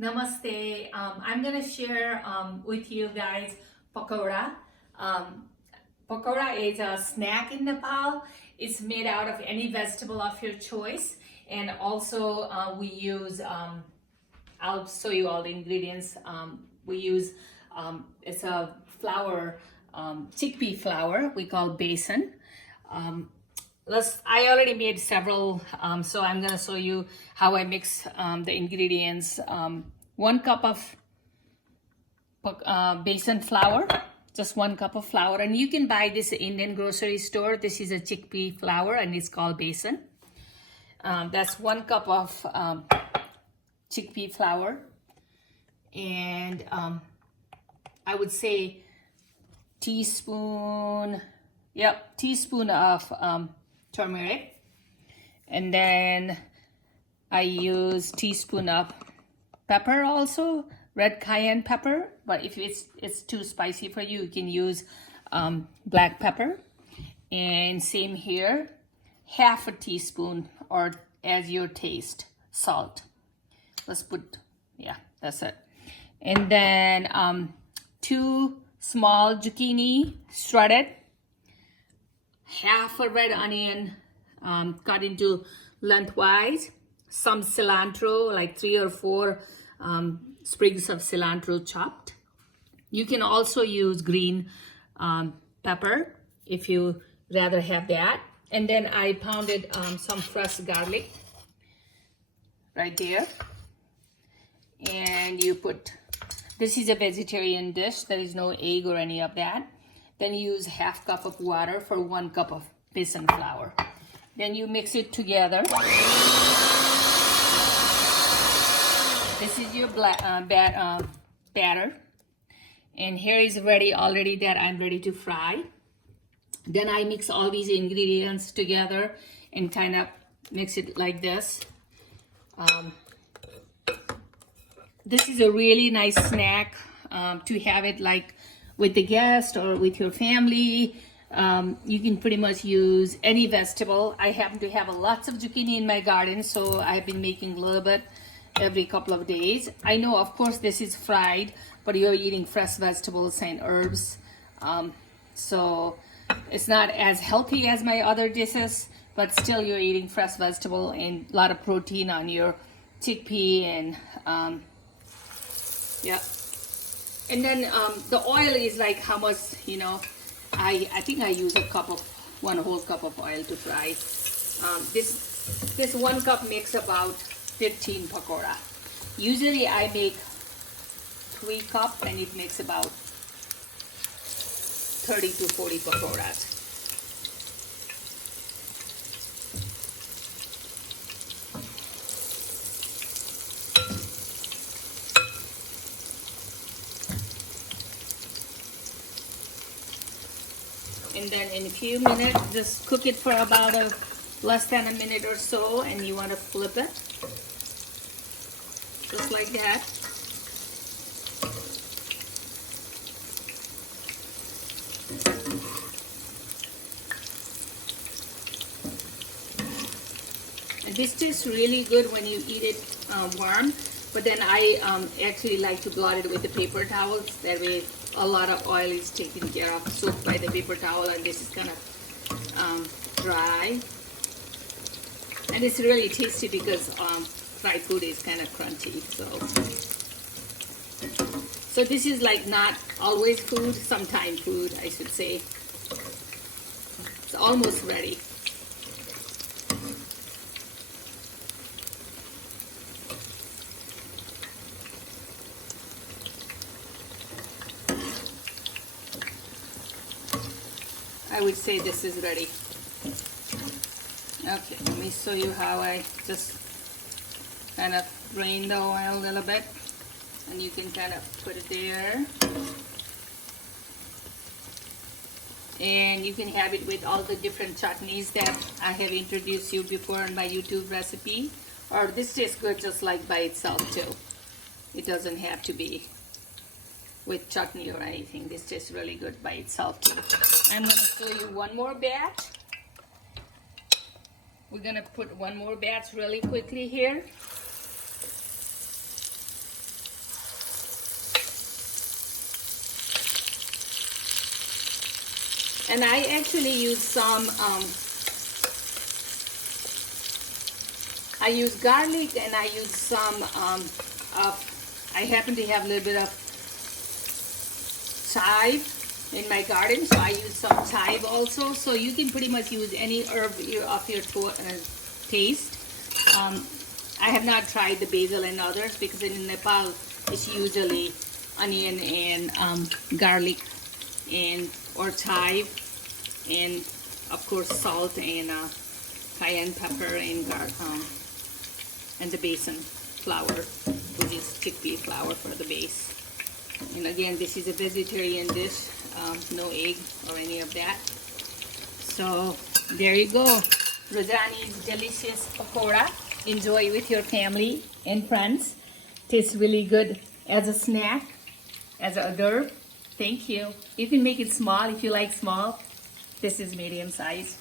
Namaste. I'm gonna share with you guys pakora. Pakora is a snack in Nepal. It's made out of any vegetable of your choice, and also we use. I'll show you all the ingredients. We use it's a flour, chickpea flour. We call besan. I already made several, so I'm gonna show you how I mix the ingredients. 1 cup of besan flour, just 1 cup of flour, and you can buy this in Indian grocery store. This is a chickpea flour, and it's called besan. That's 1 cup of chickpea flour, and I would say teaspoon of turmeric, and then I use teaspoon of pepper, also red cayenne pepper, but if it's too spicy for you, you can use black pepper. And same here, half a teaspoon, or as your taste, salt. Let's put, yeah, that's it. And then 2 small zucchini shredded, half a red onion cut into lengthwise, some cilantro, like 3 or 4 sprigs of cilantro chopped. You can also use green pepper if you rather have that. And then I pounded some fresh garlic right there. And you put, this is a vegetarian dish, there is no egg or any of that. Then use half cup of water for 1 cup of besan flour. Then you mix it together. This is your batter. And here is ready already that I'm ready to fry. Then I mix all these ingredients together and kind of mix it like this. This is a really nice snack to have it like with the guest or with your family. You can pretty much use any vegetable. I happen to have lots of zucchini in my garden, so I've been making a little bit every couple of days. I know, of course, this is fried, but you're eating fresh vegetables and herbs. So it's not as healthy as my other dishes, but still you're eating fresh vegetable and a lot of protein on your chickpea and yeah. And then the oil is like how much, you know, I think I use one whole cup of oil to fry. This 1 cup makes about 15 pakora. Usually I make 3 cups and it makes about 30 to 40 pakoras. And then in a few minutes, just cook it for about less than a minute or so, and you want to flip it. Just like that. And this tastes really good when you eat it warm, but then I actually like to blot it with the paper towels. That way a lot of oil is taken care of, soaked by the paper towel, and this is kind of dry. And it's really tasty because fried food is kind of crunchy. So this is like not always food, sometime food, I should say. It's almost ready. I would say this is ready. Okay, let me show you how I just kind of drain the oil a little bit, and you can kind of put it there. And you can have it with all the different chutneys that I have introduced you before in my YouTube recipe. Or this tastes good just like by itself too. It doesn't have to be with chutney or anything. This tastes really good by itself too. I'm going to show you one more batch. We're going to put one more batch really quickly here. And I actually use some, I use garlic, and I use some I happen to have a little bit of chive in my garden, so I use some chive also. So you can pretty much use any herb of your taste. I have not tried the basil and others because in Nepal it's usually onion and garlic and or chive, and of course salt and cayenne pepper and the besan flour, which is chickpea flour for the base. And again, this is a vegetarian dish, no egg or any of that. So there you go, Rajani's delicious pakora. Enjoy with your family and friends. Tastes really good as a snack, as a hors d'oeuvre. Thank you. You can make it small if you like small. This is medium size.